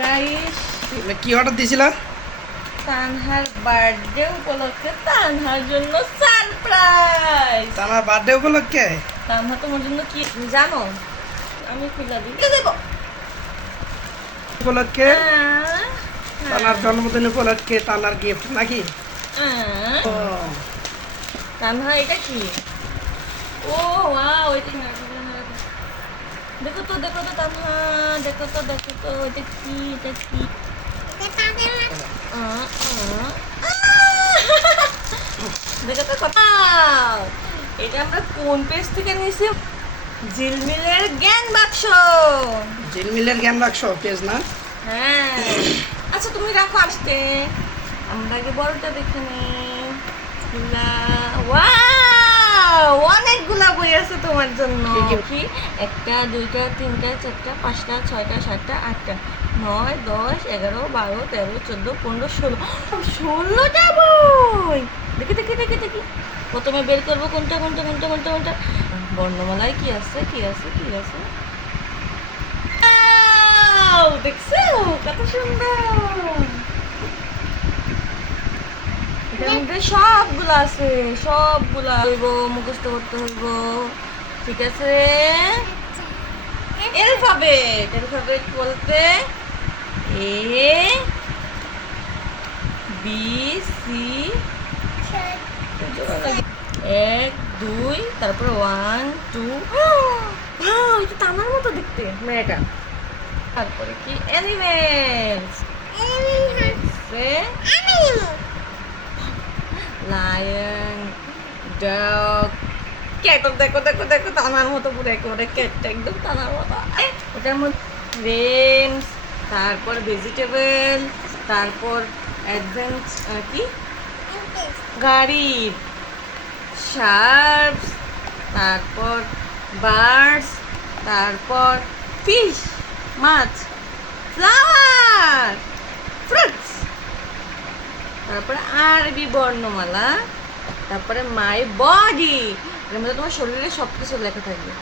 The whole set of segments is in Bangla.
গাইস কি অর্ডার দিয়েছিল? তানহার বার্থডে উপলক্ষে তানহার জন্য সারপ্রাইজ আমার বার্থডে উপলক্ষে? তানহা তোমার জন্য কি জানো? আমি খুলে দিই। দেবো? উপলক্ষে? হ্যাঁ, তানার জন্মদিন উপলক্ষে তানার গিফট নাকি? হ্যাঁ। তানহা এটা কি? ও ওয়াও এটা কি? দেখো তো দেখো তো তানহা দেখো তো দেখো তো এটা কি এটা কি। দেখো তো কথা। এটা আমরা কোন পেজ থেকে নিয়েছি? ঝিলমিলের জ্ঞান বাক্স। ঝিলমিলের জ্ঞান বাক্স পেজ না? হ্যাঁ। আচ্ছা তুমি রাখো আসতে। আমরা আগে বড়টা দেখে নিই। অনেকগুলা বই আছে তোমার জন্য। কি? একটা, দুইটা, তিনটা, চারটা, পাঁচটা, ছয়টা, সাতটা, আটটা, নয়, দশ, এগারো, বারো, তেরো, চোদ্দ, পনেরো, ষোলো। ষোলোটা বই! দেখি দেখি দেখি দেখি। প্রথমে বের করব কোনটা কোনটা কোনটা কোনটা কোনটা? বর্ণমালায় কি আছে কি আছে কি আছে? দেখছ? কত সুন্দর! এটার সবগুলো আছে সবগুলা হইব মুখস্থ করতে হইব। ঠিক আছে? এলফাবেট এলফাবেট বলতে এ বি সি এক দুই তারপর ওয়ান টু এটা তামার মতো দেখতে। মেয়েটা তারপরে কি? অ্যানিমেলস লায়ন ক্যাটও দেখো দেখো দেখো তানার মতো পুরো একেবারে ক্যাটটা একদম তানার মতো। ওটার মধ্যে রেমস তারপর ভেজিটেবল তারপর অ্যাডভেঞ্চ কি? গাড়ি শার্পস তারপর বার্ডস তারপর ফিশ মাছ ফ্লাওয়ার ফ্রুটস তারপরে আরবি বর্ণমালা। তারপরে মাই বডি এর মধ্যে তোমার শরীরে সব কিছু লেখা থাকবে।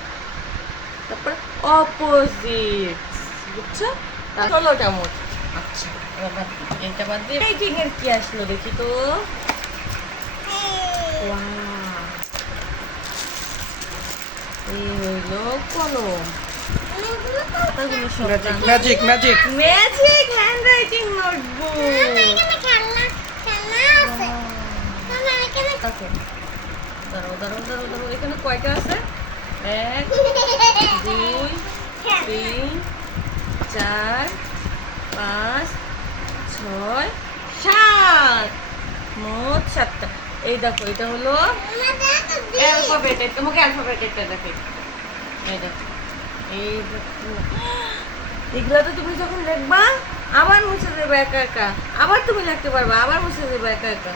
তারপরে অপোজিট বুঝছ? ষোলোটা মোট আচ্ছা এবার বাদ এইটা বাদ দিয়ে রাইটিং এর কি আসলো দেখি তো! এই হইল কলম। Magic magic magic magic handwriting notebook আছে দাঁড়াও দাঁড়াও দাঁড়াও দাঁড়াও, এখানে কয়টা আছে? এক, দুই, তিন, চার, পাঁচ, ছয়, সাত। মোট সাতটা। এই দেখো, এটা হলো অ্যালফাবেট তোমাকে অ্যালফাবেটেরটা দেখে এই দেখো। এই দেখো। এগুলো তো তুমি যখন লিখবা, আবার মুছে দেবে একা একা। আবার তুমি লিখতে পারবা, আবার মুছে দেবে একা একা।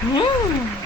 Hmm.